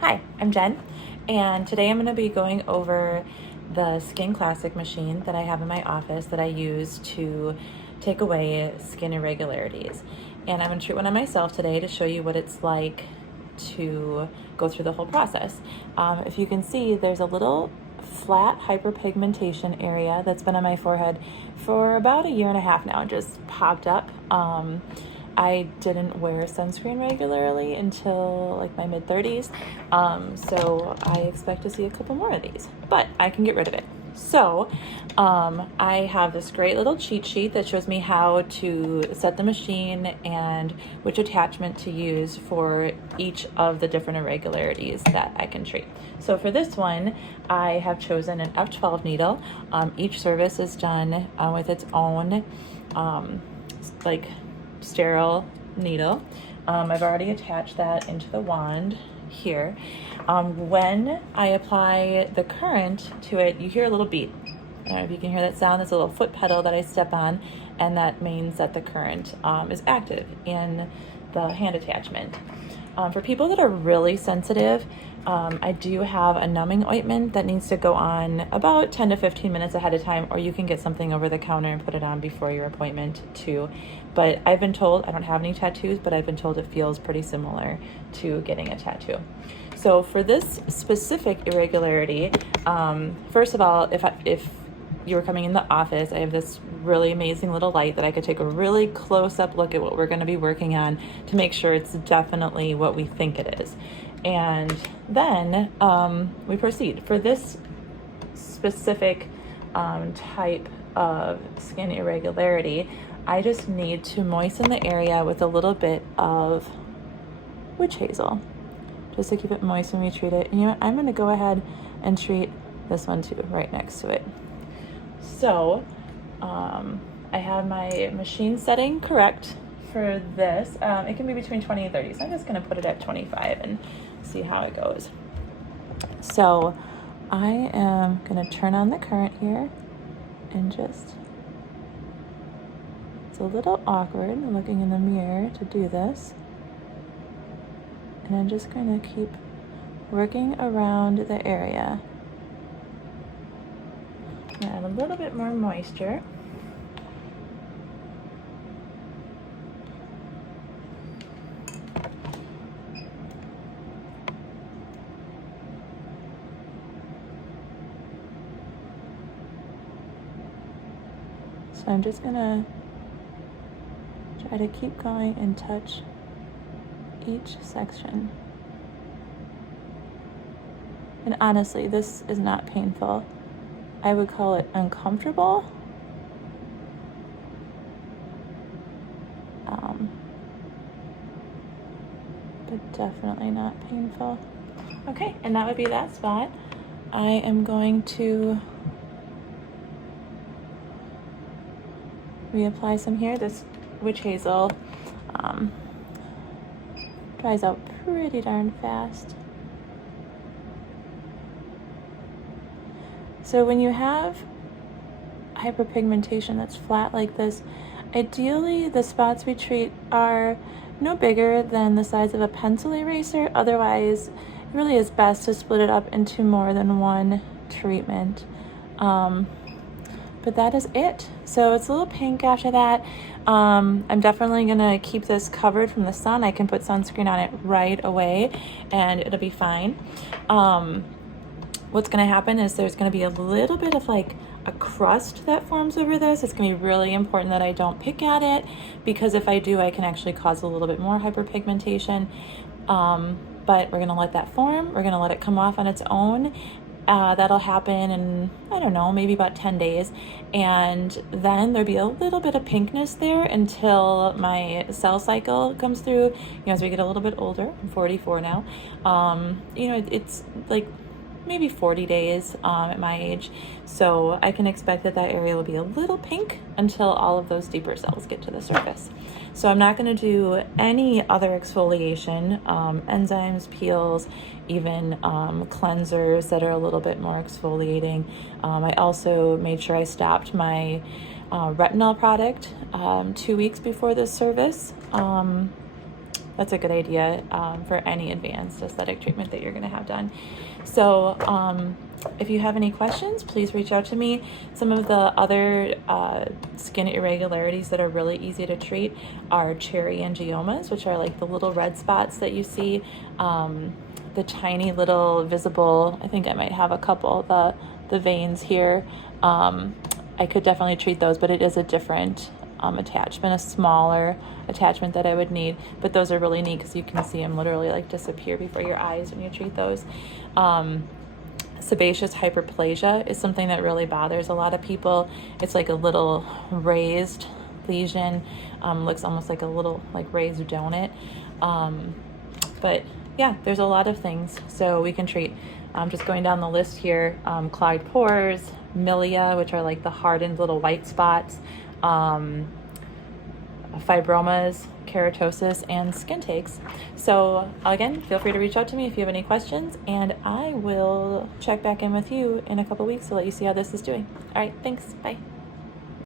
Hi, I'm Jen, and today I'm going to be going over the Skin Classic machine that I have in my office that I use to take away skin irregularities. And I'm going to treat one on myself today to show you what it's like to go through the whole process. If you can see, there's a little flat hyperpigmentation area that's been on my forehead for about a year and a half now, just popped up. I didn't wear sunscreen regularly until like my mid-30s, so I expect to see a couple more of these, but I can get rid of it. So I have this great little cheat sheet that shows me how to set the machine and which attachment to use for each of the different irregularities that I can treat. So for this one, I have chosen an F12 needle. Each service is done with its own sterile needle. I've already attached that into the wand here. When I apply the current to it, you hear a little beat. I don't know if you can hear that sound. It's a little foot pedal that I step on, and that means that the current is active in the hand attachment. For people that are really sensitive, I do have a numbing ointment that needs to go on about 10 to 15 minutes ahead of time, or you can get something over the counter and put it on before your appointment too. But I've been told, I don't have any tattoos, but I've been told it feels pretty similar to getting a tattoo. So for this specific irregularity, first of all, if you were coming in the office, I have this really amazing little light that I could take a really close-up look at what we're going to be working on to make sure it's definitely what we think it is. And then we proceed. For this specific type of skin irregularity, I just need to moisten the area with a little bit of witch hazel, just to keep it moist when we treat it. And you know what? I'm going to go ahead and treat this one too, right next to it. So I have my machine setting correct for this. It can be between 20 and 30, so I'm just going to put it at 25 and see how it goes. So I am going to turn on the current here and just, it's a little awkward looking in the mirror to do this. And I'm just going to keep working around the area. Add a little bit more moisture. So I'm just gonna try to keep going and touch each section. And honestly, this is not painful. I would call it uncomfortable. But definitely not painful. Okay, and that would be that spot. I am going to reapply some here. This witch hazel dries out pretty darn fast. So when you have hyperpigmentation that's flat like this, ideally the spots we treat are no bigger than the size of a pencil eraser. Otherwise, it really is best to split it up into more than one treatment. But that is it. So it's a little pink after that. I'm definitely gonna keep this covered from the sun. I can put sunscreen on it right away and it'll be fine. What's gonna happen is there's gonna be a little bit of like a crust that forms over this. It's gonna be really important that I don't pick at it, because if I do, I can actually cause a little bit more hyperpigmentation. But we're gonna let that form. We're gonna let it come off on its own. That'll happen in, I don't know, maybe about 10 days. And then there'll be a little bit of pinkness there until my cell cycle comes through. You know, as we get a little bit older, I'm 44 now. You know, it's like maybe 40 days at my age. So I can expect that that area will be a little pink until all of those deeper cells get to the surface. So I'm not going to do any other exfoliation, enzymes, peels, even cleansers that are a little bit more exfoliating. I also made sure I stopped my retinol product 2 weeks before this service. that's a good idea for any advanced aesthetic treatment that you're going to have done. So if you have any questions, please reach out to me. Some of the other skin irregularities that are really easy to treat are cherry angiomas, which are like the little red spots that you see, the tiny little visible, I think I might have a couple, the veins here. I could definitely treat those, but it is a different attachment, a smaller attachment that I would need, but those are really neat because you can see them literally like disappear before your eyes when you treat those. Sebaceous hyperplasia is something that really bothers a lot of people. It's like a little raised lesion, looks almost like a little like raised donut, but yeah, there's a lot of things so we can treat. Just going down the list here, clogged pores, milia, which are like the hardened little white spots, fibromas, keratosis, and skin takes. So again, feel free to reach out to me if you have any questions, and I will check back in with you in a couple weeks to let you see how this is doing. All right, thanks. Bye.